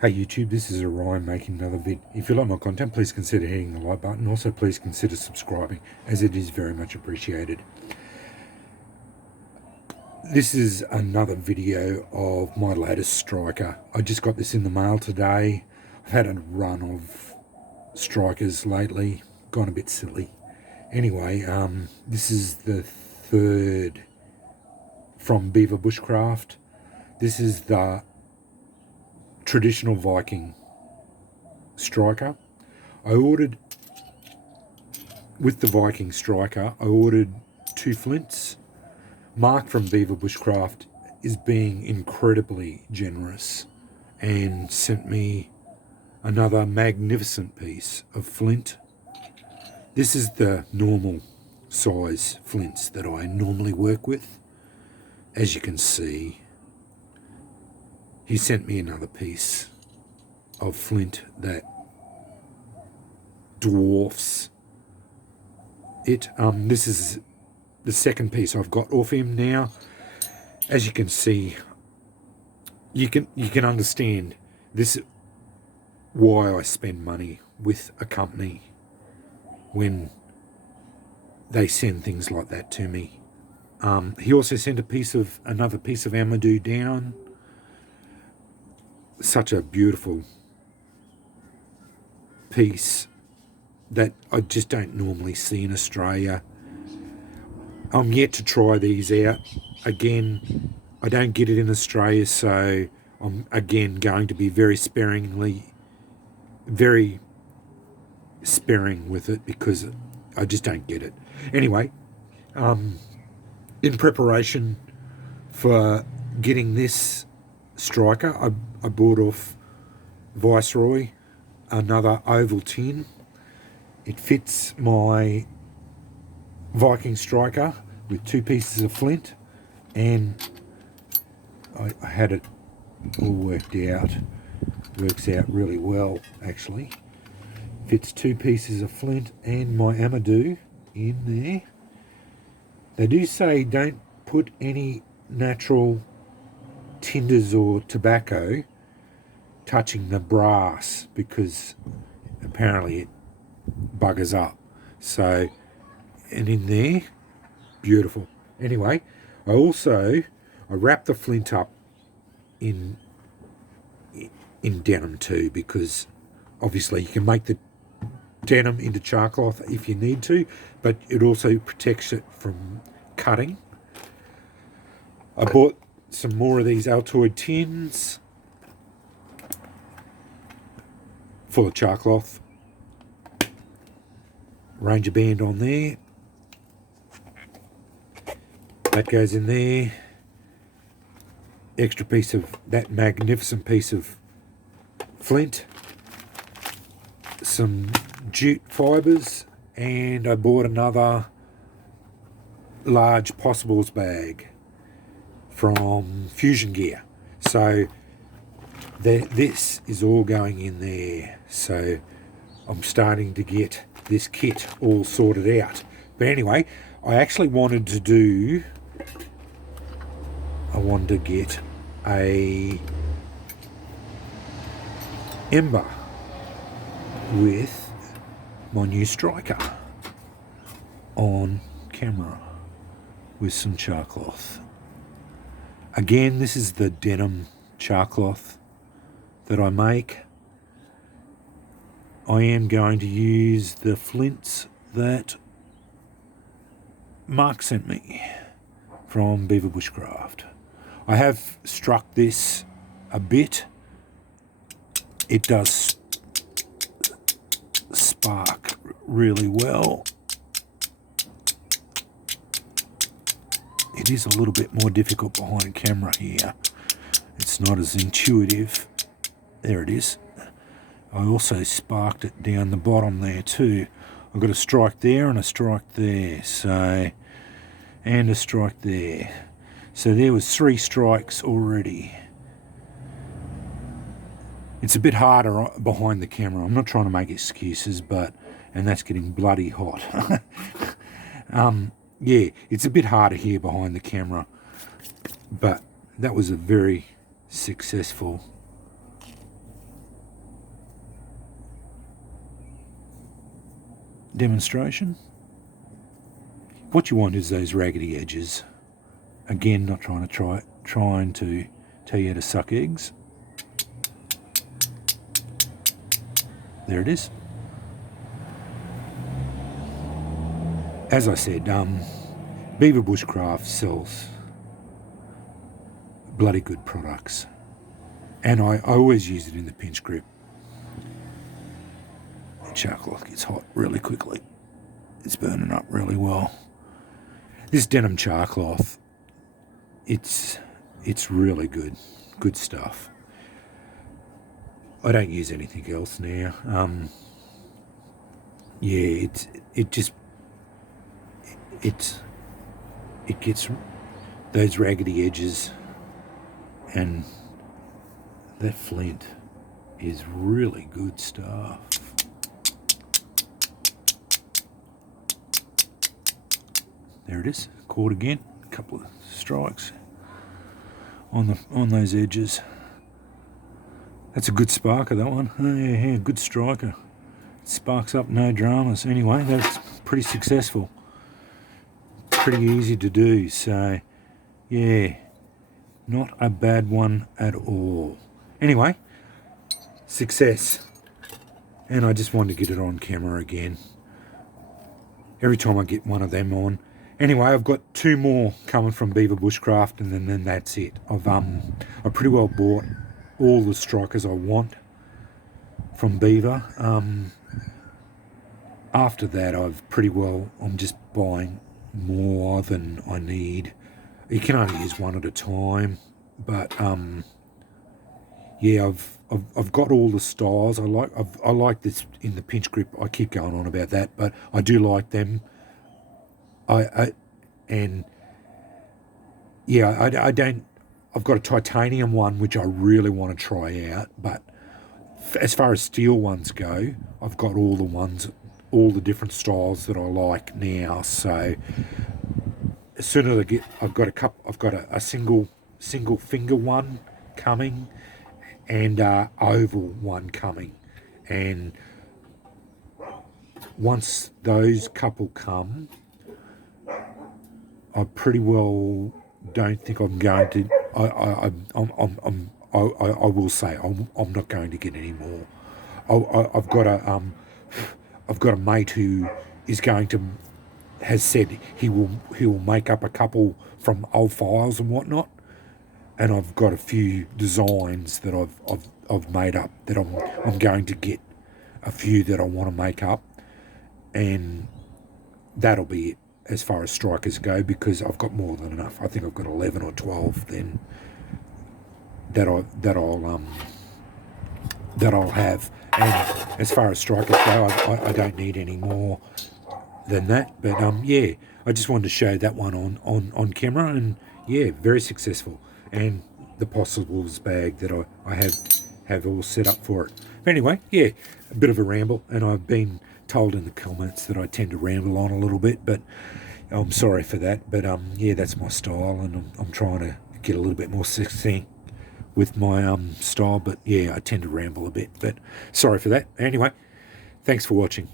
Hey YouTube, this is Orion making another vid. If you like my content, please consider hitting the like button. Also, please consider subscribing, as it is very much appreciated. This is another video of my latest striker. I just got this in the mail today. I've had a run of strikers lately, gone a bit silly. Anyway, this is the third from BeaverBushcraft. This is the Traditional Viking striker. I ordered, with the Viking striker, I ordered 2 flints. Mark from BeaverBushcraft is being incredibly generous and sent me another magnificent piece of flint. This is the normal size flints that I normally work with. As you can see, he sent me another piece of flint that dwarfs it. This is the second piece I've got off him now. As you can see, you can understand this, why I spend money with a company when they send things like that to me. He also sent another piece of amodou down. Such a beautiful piece that I just don't normally see in Australia. I'm yet to try these out. Again, I don't get it in Australia, so I'm again going to be very sparing with it because I just don't get it. Anyway, in preparation for getting this striker, I bought off Viceroy another oval tin. It fits my Viking striker with 2 pieces of flint, and I had it all worked out. Works out really well, actually. Fits 2 pieces of flint and my amodou in there. They do say don't put any natural tinders or tobacco touching the brass because apparently it buggers up. So, and in there, beautiful. Anyway, I wrap the flint up in denim too, because obviously you can make the denim into charcloth if you need to, but it also protects it from cutting. I bought some more of these Altoid tins full of charcloth. Ranger band on there. That goes in there. Extra piece of that magnificent piece of flint. Some jute fibres, and I bought another large possibles bag from Fusion Gear. So this is all going in there. So I'm starting to get this kit all sorted out. But anyway, I actually wanted to get a ember with my new striker on camera with some charcloth. Again, this is the denim charcloth that I make. I am going to use the flints that Mark sent me from BeaverBushcraft. I have struck this a bit. It does spark really well. It is a little bit more difficult behind camera here. It's not as intuitive. There it is. I also sparked it down the bottom there too. I've got a strike there and a strike there, and a strike there. So there was 3 strikes already. It's a bit harder behind the camera. I'm not trying to make excuses, and that's getting bloody hot. Yeah, it's a bit harder here behind the camera, but that was a very successful demonstration. What you want is those raggedy edges. Again, not trying to tell you how to suck eggs. There it is. As I said, Beaver Bushcraft sells bloody good products, and I always use it in the pinch grip. The charcloth gets hot really quickly. It's burning up really well. This denim charcloth, it's really good stuff. I don't use anything else now. Yeah, it gets those raggedy edges, and that flint is really good stuff. There it is, caught again. A couple of strikes on those edges. That's a good sparker, that one. Oh, yeah, good striker. Sparks up, no dramas. Anyway, that's pretty successful. Pretty easy to do, so yeah, not a bad one at all. Anyway, success. And I just wanted to get it on camera again. Every time I get one of them on. Anyway, I've got 2 more coming from Beaver Bushcraft, and then that's it. I pretty well bought all the strikers I want from Beaver. After that, I'm just buying more than I need. You can only use one at a time, but yeah, I've got all the styles. I like this in the pinch grip. I keep going on about that, but I do like them. I don't. I've got a titanium one which I really want to try out, but as far as steel ones go, I've got all the different styles that I like now. So as soon as I've got a single finger one coming, and oval one coming, and once those couple come, I pretty well don't think I'm going to. I will say I'm not going to get any more. I've got a mate who has said he will make up a couple from old files and whatnot, and I've got a few designs that I've made up that I'm going to get a few that I want to make up, and that'll be it as far as strikers go, because I've got more than enough. I think I've got 11 or 12 then that I'll have. And as far as strikers go, I don't need any more than that. But yeah, I just wanted to show that one on camera, and yeah, very successful. And the possibles bag that I have all set up for it. But anyway, yeah, a bit of a ramble, and I've been told in the comments that I tend to ramble on a little bit, but I'm sorry for that. But yeah, that's my style, and I'm trying to get a little bit more succinct with my style. But yeah, I tend to ramble a bit, but sorry for that. Anyway, thanks for watching.